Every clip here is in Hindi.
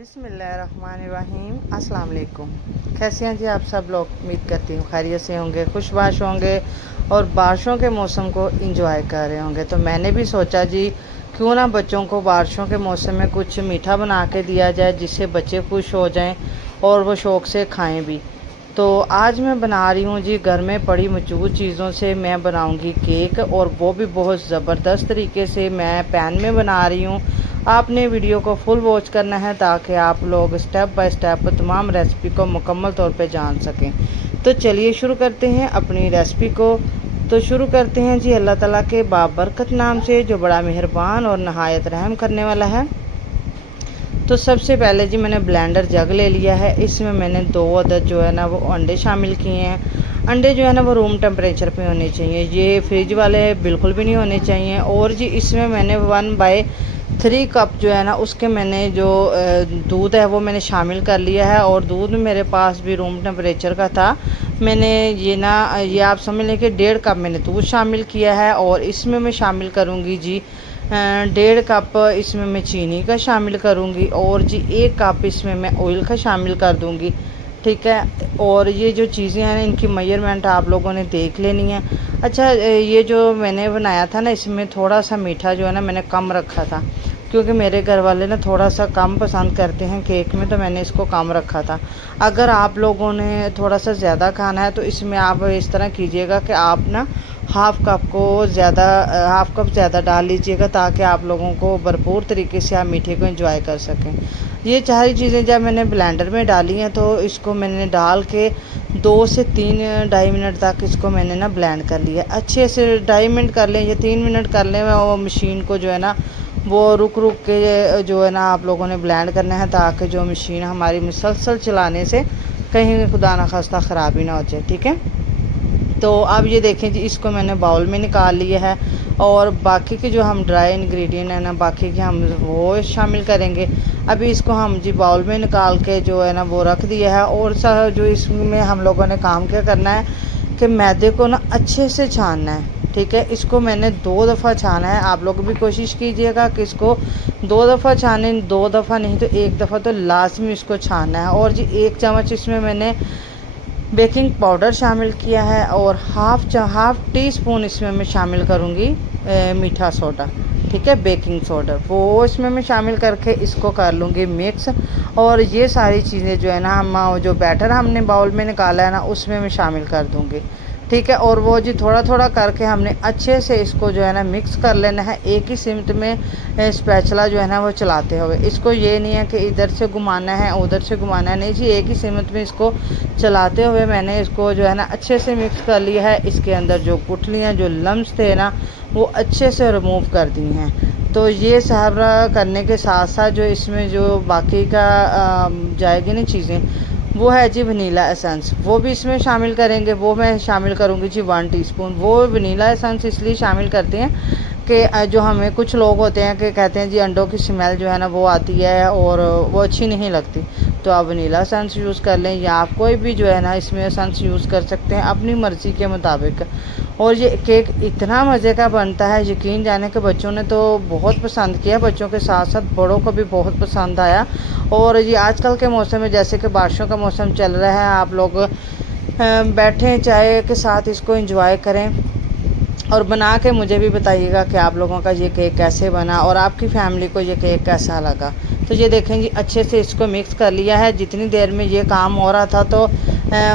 बिस्मिल्लाहिर्रहमानिर्रहीम। अस्सलाम वालेकुम। कैसे हैं जी आप सब लोग? उम्मीद करती हूँ खैरियत से होंगे, खुशबाश होंगे और बारिशों के मौसम को इंजॉय कर रहे होंगे। तो मैंने भी सोचा जी क्यों ना बच्चों को बारिशों के मौसम में कुछ मीठा बना के दिया जाए जिससे बच्चे खुश हो जाएं और वो शौक़ से खाएं भी। तो आज मैं बना रही हूँ जी घर में पड़ी मौजूद चीज़ों से मैं बनाऊँगी केक, और वो भी बहुत ज़बरदस्त तरीके से मैं पैन में बना रही हूँ। आपने वीडियो को फुल वॉच करना है ताकि आप लोग स्टेप बाय स्टेप तमाम रेसिपी को मुकम्मल तौर पे जान सकें। तो चलिए शुरू करते हैं अपनी रेसिपी को। तो शुरू करते हैं जी अल्लाह ताला के बाबरकत नाम से जो बड़ा मेहरबान और नहायत रहम करने वाला है। तो सबसे पहले जी मैंने ब्लेंडर जग ले लिया है। इसमें मैंने 2 अदद जो है ना वो अंडे शामिल किए हैं। अंडे जो है ना वो रूम टेम्परेचर पे होने चाहिए, ये फ्रिज वाले बिल्कुल भी नहीं होने चाहिए। और जी इसमें मैंने 1/3 कप जो है ना उसके मैंने जो दूध है वो मैंने शामिल कर लिया है। और दूध मेरे पास भी रूम टेम्परेचर का था। मैंने ये आप समझ लें कि 1.5 कप मैंने दूध शामिल किया है। और इसमें मैं शामिल करूँगी जी 1.5 कप इसमें मैं चीनी का शामिल करूँगी। और जी 1 कप इसमें मैं ऑयल का शामिल कर दूँगी, ठीक है। और ये जो चीज़ें हैं इनकी मेजरमेंट आप लोगों ने देख लेनी है। अच्छा, ये जो मैंने बनाया था ना इसमें थोड़ा सा मीठा जो है ना मैंने कम रखा था, क्योंकि मेरे घर वाले ना थोड़ा सा कम पसंद करते हैं केक में, तो मैंने इसको कम रखा था। अगर आप लोगों ने थोड़ा सा ज़्यादा खाना है तो इसमें आप इस तरह कीजिएगा कि आप ना हाफ़ कप ज़्यादा डाल लीजिएगा ताकि आप लोगों को भरपूर तरीके से आप मीठे को एंजॉय कर सकें। ये सारी चीज़ें जब मैंने ब्लेंडर में डाली हैं तो इसको मैंने डाल के 2 से 3 मिनट तक इसको मैंने ना ब्लेंड कर लिया अच्छे से। 2.5 मिनट कर लें या 3 मिनट कर लें, वो मशीन को जो है ना वो रुक के जो है ना आप लोगों ने ब्लेंड करना है ताकि जो मशीन हमारी मुसलसल चलाने से कहीं खुदा ना खास्ता ख़राबी ना हो जाए, ठीक है। तो अब ये देखें जी इसको मैंने बाउल में निकाल लिया है। और बाकी के जो हम ड्राई इंग्रेडिएंट है ना बाकी के हम वो शामिल करेंगे। अभी इसको हम जी बाउल में निकाल के जो है ना वो रख दिया है। और जो इसमें हम लोगों ने काम क्या करना है कि मैदे को ना अच्छे से छानना है, ठीक है। इसको मैंने 2 दफ़ा छाना है। आप लोग भी कोशिश कीजिएगा कि इसको 2 दफ़ा छाने, 2 दफ़ा नहीं तो 1 दफ़ा तो लाजमी इसको छानना है। और जी 1 चम्मच इसमें मैंने बेकिंग पाउडर शामिल किया है। और हाफ़ टी स्पून इसमें मैं शामिल करूँगी मीठा सोडा, ठीक है, बेकिंग सोडा, वो इसमें मैं शामिल करके इसको कर लूँगी मिक्स। और ये सारी चीज़ें जो है ना हम जो बैटर हमने बाउल में निकाला है ना उसमें मैं शामिल कर दूँगी, ठीक है। और वो जी थोड़ा थोड़ा करके हमने अच्छे से इसको जो है ना मिक्स कर लेना है एक ही सिमत में स्पैचुला जो है ना वो चलाते हुए। इसको ये नहीं है कि इधर से घुमाना है उधर से घुमाना है, नहीं जी, एक ही सिमत में इसको चलाते हुए मैंने इसको जो है ना अच्छे से मिक्स कर लिया है। इसके अंदर जो गुठलियाँ जो लम्स थे ना वो अच्छे से रिमूव कर दी हैं। तो ये सारा करने के साथ साथ जो इसमें जो बाकी का जाएगी ना चीज़ें वो है जी वनीला एसेंस, वो भी इसमें शामिल करेंगे। वो मैं शामिल करूँगी जी 1 टीस्पून। वो वनीला एसेंस इसलिए शामिल करते हैं कि जो हमें कुछ लोग होते हैं कि कहते हैं जी अंडों की स्मेल जो है ना वो आती है और वो अच्छी नहीं लगती, तो आप वनीला एसेंस यूज़ कर लें या आप कोई भी जो है ना इसमें एसेंस यूज़ कर सकते हैं अपनी मर्ज़ी के मुताबिक। और ये केक इतना मज़े का बनता है, यकीन जाने के बच्चों ने तो बहुत पसंद किया, बच्चों के साथ साथ बड़ों को भी बहुत पसंद आया। और ये आजकल के मौसम में जैसे कि बारिशों का मौसम चल रहा है, आप लोग बैठें चाय के साथ इसको एंजॉय करें और बना के मुझे भी बताइएगा कि आप लोगों का ये केक कैसे बना और आपकी फैमिली को ये केक कैसा लगा। तो ये देखें जी अच्छे से इसको मिक्स कर लिया है। जितनी देर में ये काम हो रहा था तो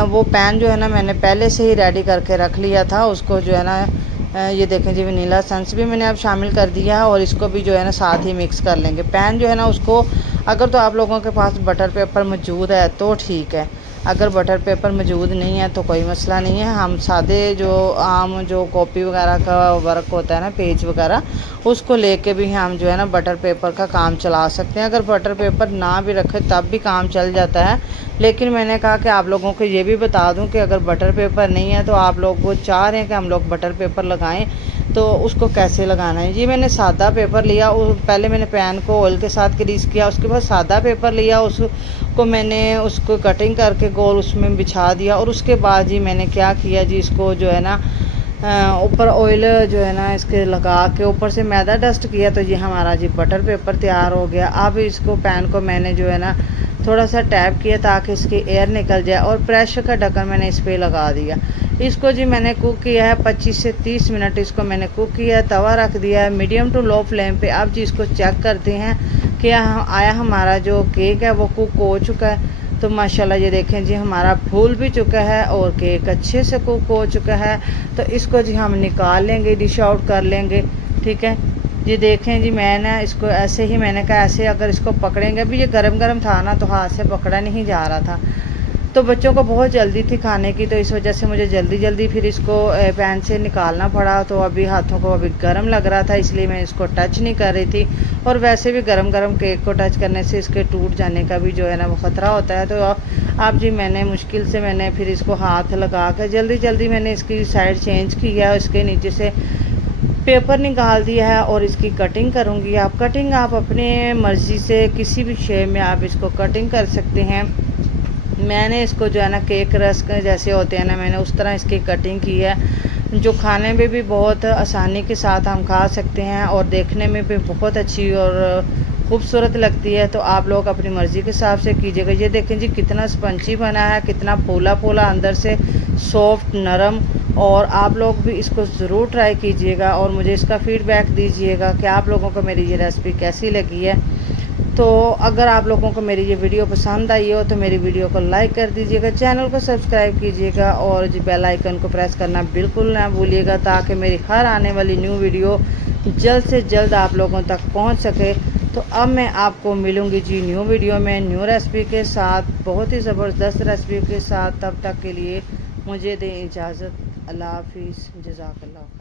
वो पैन जो है ना मैंने पहले से ही रेडी करके रख लिया था। उसको जो है ना ये देखें जी वनीला एसेंस भी मैंने अब शामिल कर दिया है और इसको भी जो है ना साथ ही मिक्स कर लेंगे। पैन जो है ना उसको अगर तो आप लोगों के पास बटर पेपर मौजूद है तो ठीक है, अगर बटर पेपर मौजूद नहीं है तो कोई मसला नहीं है। हम सादे जो आम जो कॉपी वगैरह का वर्क होता है ना पेज वगैरह उसको लेके भी हम जो है ना बटर पेपर का काम चला सकते हैं। अगर बटर पेपर ना भी रखे तब भी काम चल जाता है, लेकिन मैंने कहा कि आप लोगों को ये भी बता दूं कि अगर बटर पेपर नहीं है तो आप लोग वो चाह रहे हैं कि हम लोग बटर पेपर लगाएं तो उसको कैसे लगाना है। ये मैंने सादा पेपर लिया, पहले मैंने पैन को ऑयल के साथ ग्रीस किया, उसके बाद सादा पेपर लिया, उसको मैंने उसको कटिंग करके गोल उसमें बिछा दिया। और उसके बाद जी मैंने क्या किया जी इसको जो है ना ऊपर ऑयल जो है ना इसके लगा के ऊपर से मैदा डस्ट किया, तो ये हमारा जी बटर पेपर तैयार हो गया। अब इसको पैन को मैंने जो है ना थोड़ा सा टैप किया ताकि इसकी एयर निकल जाए, और प्रेशर का ढक्कन मैंने इस पर लगा दिया। इसको जी मैंने कुक किया है 25 से 30 मिनट इसको मैंने कुक किया है। तवा रख दिया है मीडियम टू लो फ्लेम पे। अब जी इसको चेक करते हैं कि आया हमारा जो केक है वो कुक हो चुका है। तो माशाल्लाह ये देखें जी हमारा फूल भी चुका है और केक अच्छे से कुक हो चुका है। तो इसको जी हम निकाल लेंगे, डिश आउट कर लेंगे। ठीक है, ये देखें जी मैंने इसको ऐसे ही, मैंने कहा ऐसे अगर इसको पकड़ेंगे, अभी ये गरम गरम था ना तो हाथ से पकड़ा नहीं जा रहा था। तो बच्चों को बहुत जल्दी थी खाने की, तो इस वजह से मुझे जल्दी जल्दी फिर इसको पैन से निकालना पड़ा। तो अभी हाथों को अभी गर्म लग रहा था, इसलिए मैं इसको टच नहीं कर रही थी। और वैसे भी गरम गरम केक को टच करने से इसके टूट जाने का भी जो है ना वो ख़तरा होता है। तो अब जी मैंने मुश्किल से मैंने फिर इसको हाथ लगा कर जल्दी जल्दी मैंने इसकी साइड चेंज किया, इसके नीचे से पेपर निकाल दिया है और इसकी कटिंग करूँगी। आप कटिंग आप अपने मर्ज़ी से किसी भी शेप में आप इसको कटिंग कर सकते हैं। मैंने इसको जो है ना केक रस्क जैसे होते हैं ना, मैंने उस तरह इसकी कटिंग की है, जो खाने में भी बहुत आसानी के साथ हम खा सकते हैं और देखने में भी बहुत अच्छी और खूबसूरत लगती है। तो आप लोग अपनी मर्ज़ी के हिसाब से कीजिएगा। ये देखें जी कितना स्पंजी बना है, कितना फूला फूला, अंदर से सॉफ्ट नरम। और आप लोग भी इसको ज़रूर ट्राई कीजिएगा और मुझे इसका फ़ीडबैक दीजिएगा कि आप लोगों को मेरी ये रेसिपी कैसी लगी है। तो अगर आप लोगों को मेरी ये वीडियो पसंद आई हो तो मेरी वीडियो को लाइक कर दीजिएगा, चैनल को सब्सक्राइब कीजिएगा और जी बेल आइकन को प्रेस करना बिल्कुल ना भूलिएगा, ताकि मेरी हर आने वाली न्यू वीडियो जल्द से जल्द आप लोगों तक पहुंच सके। तो अब मैं आपको मिलूँगी जी न्यू वीडियो में न्यू रेसिपी के साथ, बहुत ही ज़बरदस्त रेसिपी के साथ। तब तक के लिए मुझे दें इजाज़त। अल्लाह हाफिज़, जज़ाकल्लाह।